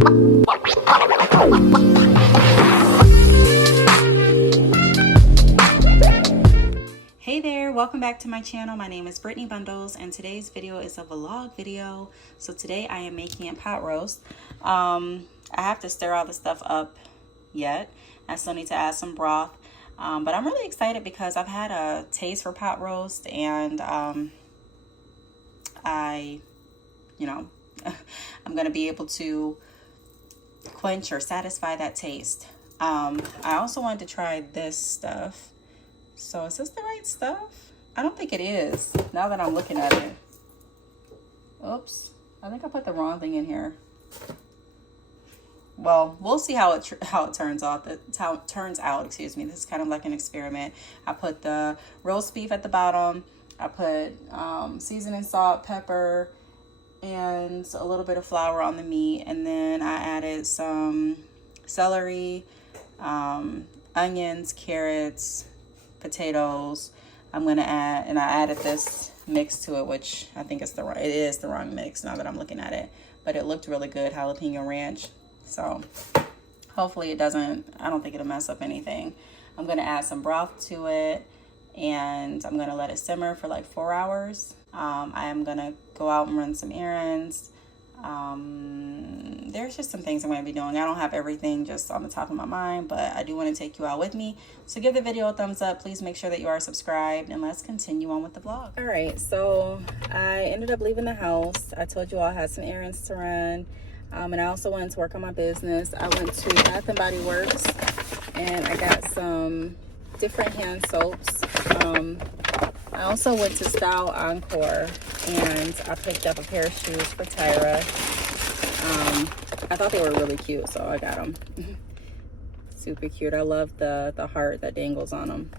Hey there, welcome back to my channel. My name is Brittney Bundles and today's video is a vlog video. So today I am making a pot roast. I have to stir all the stuff up yet. I still need to add some broth. But I'm really excited because I've had a taste for pot roast and I'm gonna be able to quench or satisfy that taste. I also wanted to try this stuff. So is this the right stuff? I don't think it is, now that I'm looking at it. Oops, I think I put the wrong thing in here. Well, we'll see how it turns out. Excuse me. This is kind of like an experiment. I put the roast beef at the bottom. I put seasoning, salt, pepper, and a little bit of flour on the meat, and then I added some celery, onions, carrots, potatoes. I'm gonna add, and I added this mix to it, which I think it is the wrong mix now that I'm looking at it, but it looked really good, jalapeno ranch. So hopefully I don't think it'll mess up anything. I'm gonna add some broth to it and I'm gonna let it simmer for like 4 hours. I am gonna go out and run some errands. There's just some things I'm going to be doing. I don't have everything just on the top of my mind, but I do want to take you out with me. So give the video a thumbs up. Please make sure that you are subscribed, and let's continue on with the vlog. All right, so I ended up leaving the house. I told you all I had some errands to run, and I also wanted to work on my business. I went to Bath and Body Works, and I got some different hand soaps. I also went to Style Encore, and I picked up a pair of shoes for Tyra. I thought they were really cute, so I got them. Super cute. I love the heart that dangles on them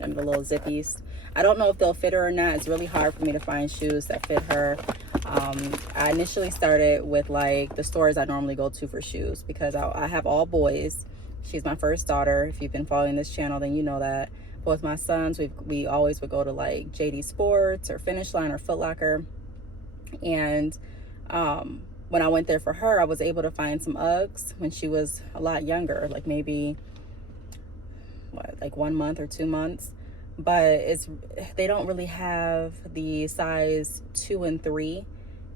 and the little zippies. I don't know if they'll fit her or not. It's really hard for me to find shoes that fit her. I initially started with like the stores I normally go to for shoes because I have all boys. She's my first daughter. If you've been following this channel, then you know that. Both my sons, we always would go to like JD Sports or Finish Line or Foot Locker. And when I went there for her, I was able to find some Uggs when she was a lot younger, like maybe like 1 month or 2 months. But they don't really have the size 2 and 3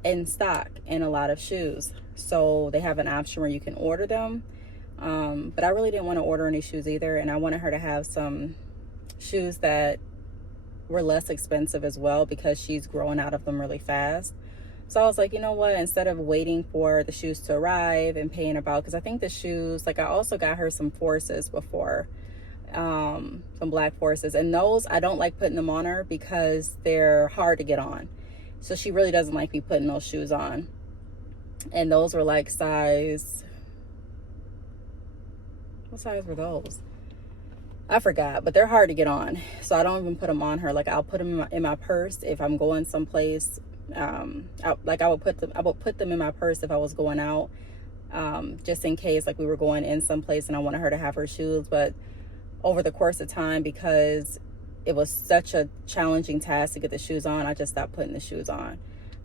in stock in a lot of shoes. So they have an option where you can order them. But I really didn't want to order any shoes either, and I wanted her to have some shoes that were less expensive as well because she's growing out of them really fast. So I was like, you know what, instead of waiting for the shoes to arrive and paying about, because I think the shoes, like I also got her some Forces before, some black Forces, and those I don't like putting them on her because they're hard to get on. So she really doesn't like me putting those shoes on. And those were like size, what size were those? I forgot, but they're hard to get on, so I don't even put them on her. Like I'll put them in my purse if I'm going someplace. I would put them in my purse if I was going out, just in case like we were going in someplace and I wanted her to have her shoes. But over the course of time, because it was such a challenging task to get the shoes on, I just stopped putting the shoes on,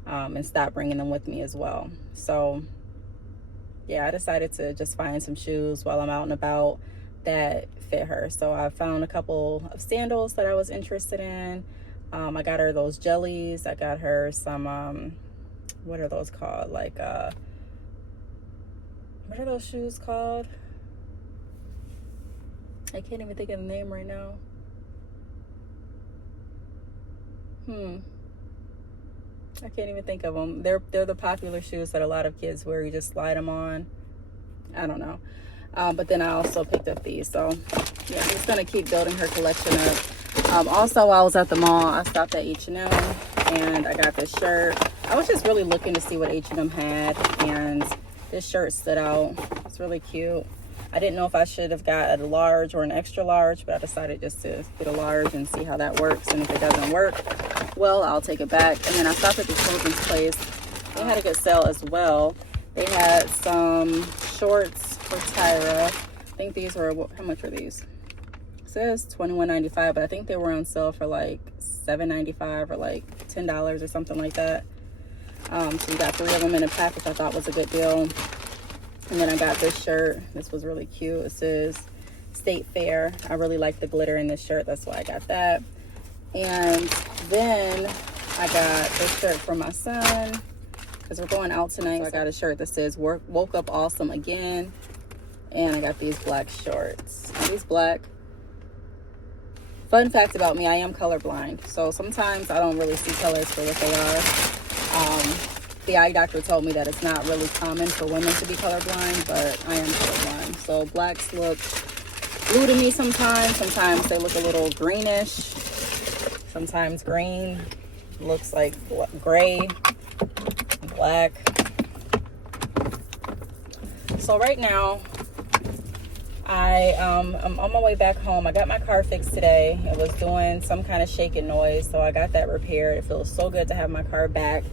and stopped bringing them with me as well. So yeah, I decided to just find some shoes while I'm out and about that fit her. So I found a couple of sandals that I was interested in. I got her those jellies. I got her some what are those called, like what are those shoes called? I can't even think of the name right now. I can't even think of them. They're the popular shoes that a lot of kids wear. You just slide them on. I don't know. But then I also picked up these. So yeah, I'm just gonna keep building her collection up. Also, while I was at the mall, I stopped at H&M and I got this shirt. I was just really looking to see what H&M had, and this shirt stood out. It's really cute. I didn't know if I should have got a large or an extra large, but I decided just to get a large and see how that works. And if it doesn't work, well, I'll take it back. And then I stopped at the children's place. They had a good sale as well. They had some shorts for Tyra. I think these were, how much were these? It says $21.95, but I think they were on sale for like $7.95 or like $10 or something like that. So we got 3 of them in a pack, which I thought was a good deal. And then I got this shirt. This was really cute. It says State Fair. I really like the glitter in this shirt. That's why I got that. And then I got this shirt for my son because we're going out tonight. So I got a shirt that says Woke Up Awesome Again. And I got these black shorts. Are these black? Fun fact about me, I am colorblind. So sometimes I don't really see colors for what they are. The eye doctor told me that it's not really common for women to be colorblind, but I am colorblind. So blacks look blue to me sometimes. Sometimes they look a little greenish. Sometimes green looks like gray, black. So right now, I'm on my way back home. I got my car fixed today. It was doing some kind of shaking noise, so I got that repaired. It feels so good to have my car back.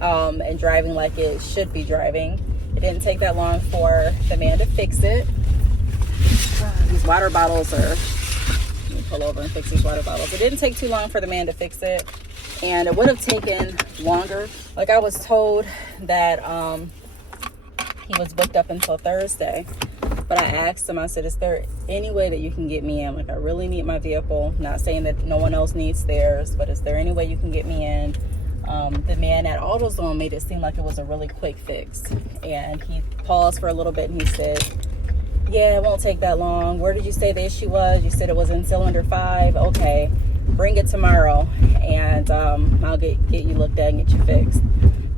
And driving like it should be driving. It didn't take that long for the man to fix it. These water bottles are, let me pull over and fix these water bottles. It didn't take too long for the man to fix it, and it would have taken longer. Like I was told that he was booked up until Thursday, but I asked him, I said, is there any way that you can get me in? Like I really need my vehicle. Not saying that no one else needs theirs, but is there any way you can get me in? The man at AutoZone made it seem like it was a really quick fix, and he paused for a little bit and he said, yeah, it won't take that long. Where did you say the issue was? You said it was in cylinder 5. Okay, bring it tomorrow and I'll get you looked at and get you fixed.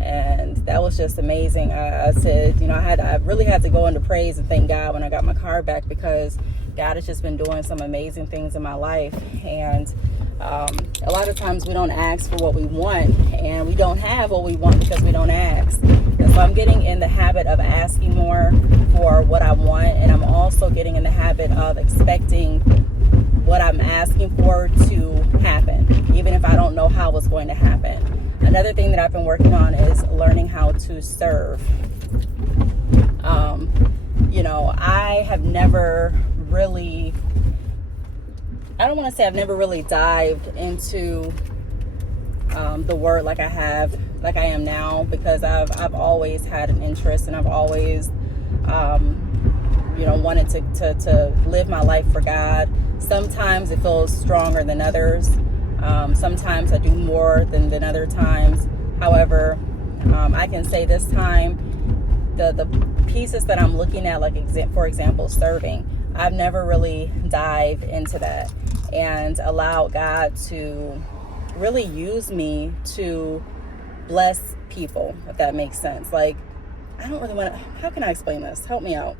And that was just amazing. I said, you know, I really had to go into praise and thank God when I got my car back, because God has just been doing some amazing things in my life. And a lot of times we don't ask for what we want, and we don't have what we want because we don't ask. And so I'm getting in the habit of asking more for what I want, and I'm also getting in the habit of expecting what I'm asking for to happen, even if I don't know how it's going to happen. Another thing that I've been working on is learning how to serve. You know, I have never really, I don't want to say I've never really dived into the word like I am now, because I've always had an interest, and I've always you know, wanted to live my life for God. Sometimes it feels stronger than others. Sometimes I do more than other times. However, I can say this time, the pieces that I'm looking at, like for example, serving, I've never really dived into that and allowed God to really use me to bless people, if that makes sense. Like, I don't really want to, how can I explain this? Help me out.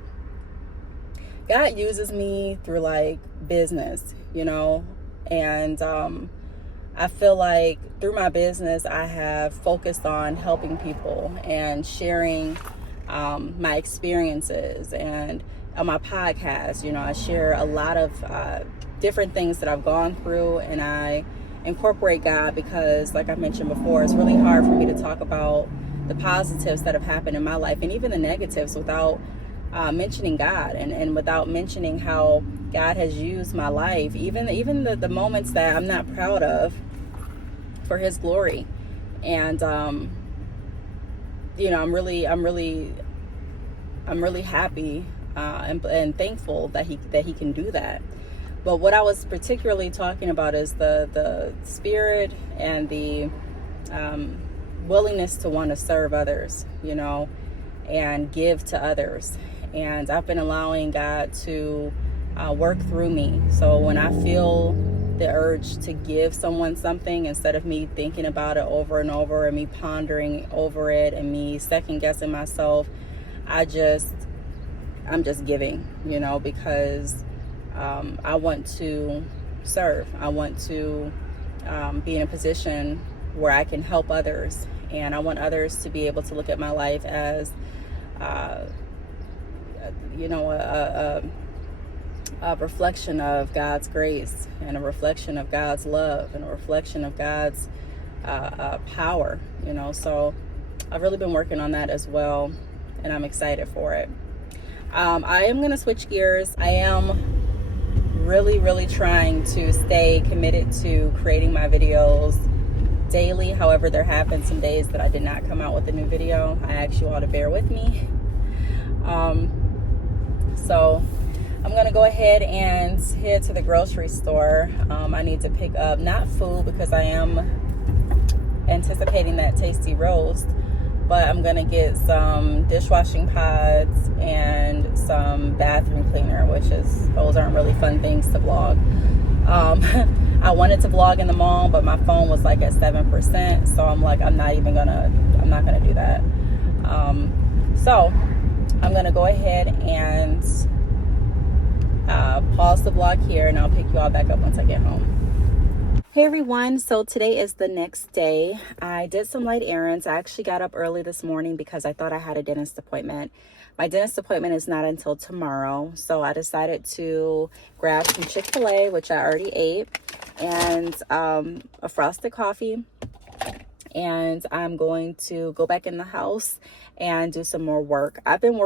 God uses me through like business, you know, and I feel like through my business, I have focused on helping people and sharing my experiences. And on my podcast, you know, I share a lot of different things that I've gone through, and I incorporate God because, like I mentioned before, it's really hard for me to talk about the positives that have happened in my life and even the negatives without mentioning God, and without mentioning how God has used my life, even the moments that I'm not proud of, for His glory. And you know, I'm really happy and thankful that he can do that. But what I was particularly talking about is the spirit and the willingness to want to serve others, you know, and give to others. And I've been allowing God to work through me. So when I feel the urge to give someone something, instead of me thinking about it over and over and me pondering over it and me second guessing myself, I'm just giving, you know, because I want to serve. I want to be in a position where I can help others, and I want others to be able to look at my life as you know, a reflection of God's grace, and a reflection of God's love, and a reflection of God's power, you know. So I've really been working on that as well, and I'm excited for it. I am going to switch gears. I am really trying to stay committed to creating my videos daily. However, there have been some days that I did not come out with a new video. I ask you all to bear with me. So I'm gonna go ahead and head to the grocery store. I need to pick up not food because I am anticipating that tasty roast, but I'm gonna get some dishwashing pods and some bathroom cleaner, those aren't really fun things to vlog. I wanted to vlog in the mall, but my phone was like at 7%, so I'm like, I'm not gonna do that. So I'm gonna go ahead and pause the vlog here, and I'll pick you all back up once I get home. Hey everyone, so today is the next day. I did some light errands. I actually got up early this morning because I thought I had a dentist appointment. My dentist appointment is not until tomorrow, so I decided to grab some Chick-fil-A, which I already ate, and a frosted coffee, and I'm going to go back in the house and do some more work. I've been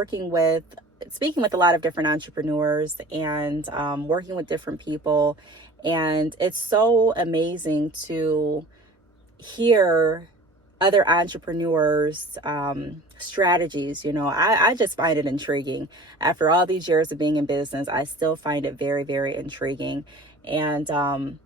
speaking with a lot of different entrepreneurs and working with different people, and it's so amazing to hear other entrepreneurs' strategies. I just find it intriguing. After all these years of being in business, I still find it very, very intriguing. And I'm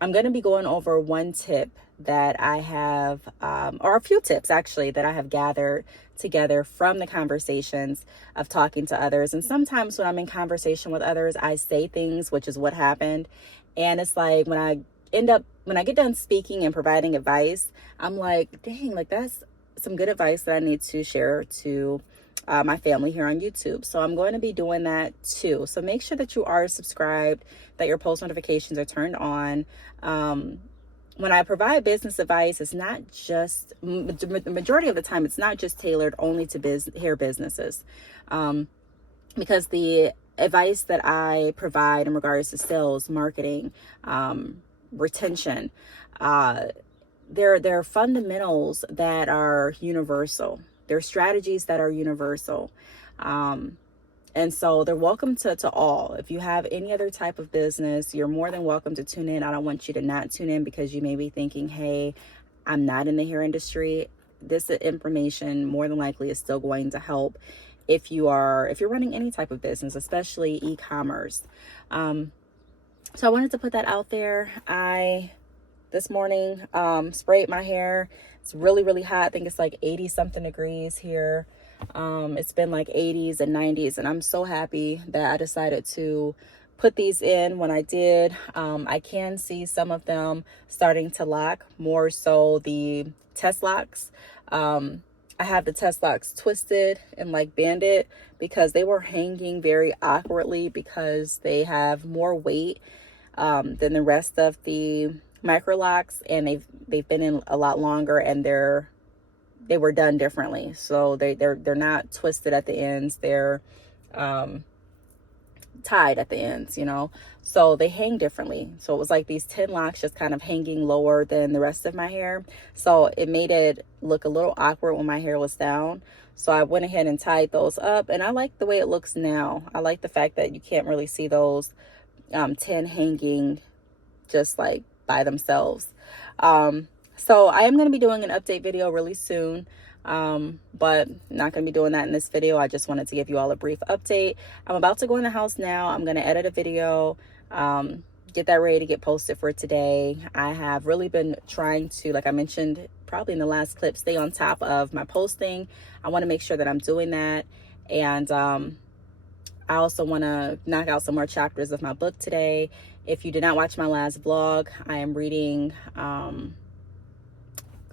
going to be going over one tip that I have, or a few tips actually, that I have gathered together from the conversations of talking to others. And sometimes when I'm in conversation with others, I say things, which is what happened. And it's like when I get done speaking and providing advice, I'm like, dang, like that's some good advice that I need to share to my family here on YouTube. So I'm going to be doing that too. So make sure that you are subscribed, that your post notifications are turned on. When I provide business advice, it's not just, the majority of the time, it's not just tailored only to hair businesses. Because the advice that I provide in regards to sales, marketing, retention, there are fundamentals that are universal. There are strategies that are universal. And so they're welcome to all. If you have any other type of business, you're more than welcome to tune in. I don't want you to not tune in because you may be thinking, hey, I'm not in the hair industry. This information more than likely is still going to help if you're running any type of business, especially e-commerce. So I wanted to put that out there. This morning, sprayed my hair. It's really, really hot. I think it's like 80 something degrees here. It's been like 80s and 90s, and I'm so happy that I decided to put these in when I did. I can see some of them starting to lock, more so the test locks. I have the test locks twisted and like banded because they were hanging very awkwardly because they have more weight than the rest of the micro locks, and they've been in a lot longer, and they were done differently. So they're not twisted at the ends. They're tied at the ends, so they hang differently. So it was like these 10 locks just kind of hanging lower than the rest of my hair. So it made it look a little awkward when my hair was down. So I went ahead and tied those up, and I like the way it looks now. I like the fact that you can't really see those 10 hanging just like by themselves. So I am going to be doing an update video really soon, but not going to be doing that in this video. I just wanted to give you all a brief update. I'm about to go in the house now. I'm going to edit a video, get that ready to get posted for today. I have really been trying to, like I mentioned probably in the last clip, stay on top of my posting. I want to make sure that I'm doing that. And I also want to knock out some more chapters of my book today. If you did not watch my last vlog, I am reading,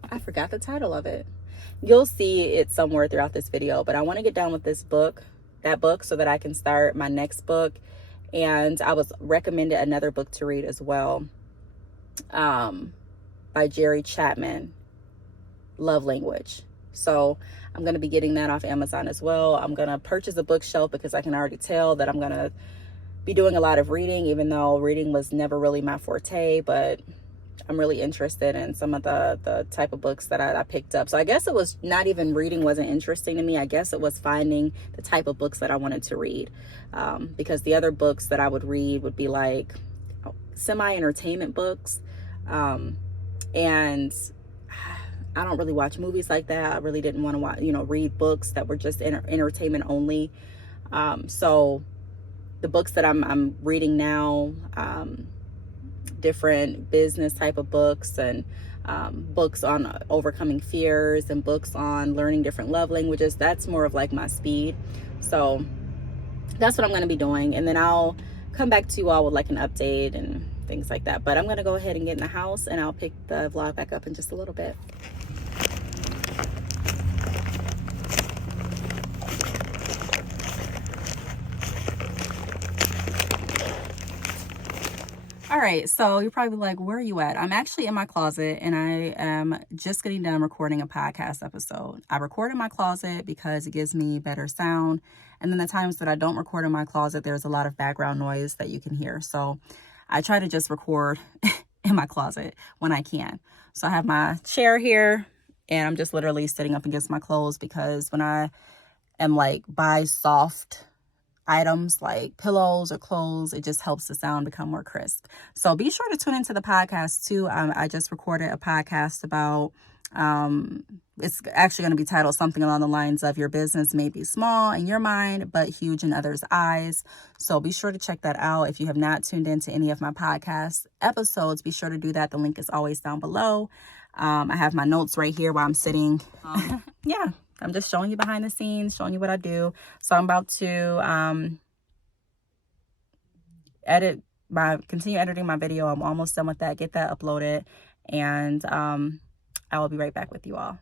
I forgot the title of it. You'll see it somewhere throughout this video, but I want to get done with that book so that I can start my next book. And I was recommended another book to read as well, by Jerry Chapman, Love Language. So I'm going to be getting that off Amazon as well. I'm going to purchase a bookshelf because I can already tell that I'm going to be doing a lot of reading, even though reading was never really my forte, but I'm really interested in some of the type of books that I picked up. So I guess it was not even reading wasn't interesting to me. I guess it was finding the type of books that I wanted to read, because the other books that I would read would be like semi-entertainment books. And I don't really watch movies like that. I really didn't want to watch, read books that were just entertainment only. So the books that I'm reading now, different business type of books, and books on overcoming fears, and books on learning different love languages. That's more of like my speed. So that's what I'm going to be doing. And then I'll come back to you all with like an update and things like that. But I'm going to go ahead and get in the house, and I'll pick the vlog back up in just a little bit. All right, so you're probably like, where are you at? I'm actually in my closet, and I am just getting done recording a podcast episode. I record in my closet because it gives me better sound. And then the times that I don't record in my closet, there's a lot of background noise that you can hear. So I try to just record in my closet when I can. So I have my chair here, and I'm just literally sitting up against my clothes, because when I am like by soft items like pillows or clothes, it just helps the sound become more crisp. So be sure to tune into the podcast too. I just recorded a podcast about it's actually going to be titled something along the lines of your business may be small in your mind but huge in others' eyes. So be sure to check that out. If you have not tuned into any of my podcast episodes, be sure to do that. The link is always down below. I have my notes right here while I'm sitting. Yeah, I'm just showing you behind the scenes, showing you what I do. So I'm about to continue editing my video. I'm almost done with that. Get that uploaded, and I will be right back with you all.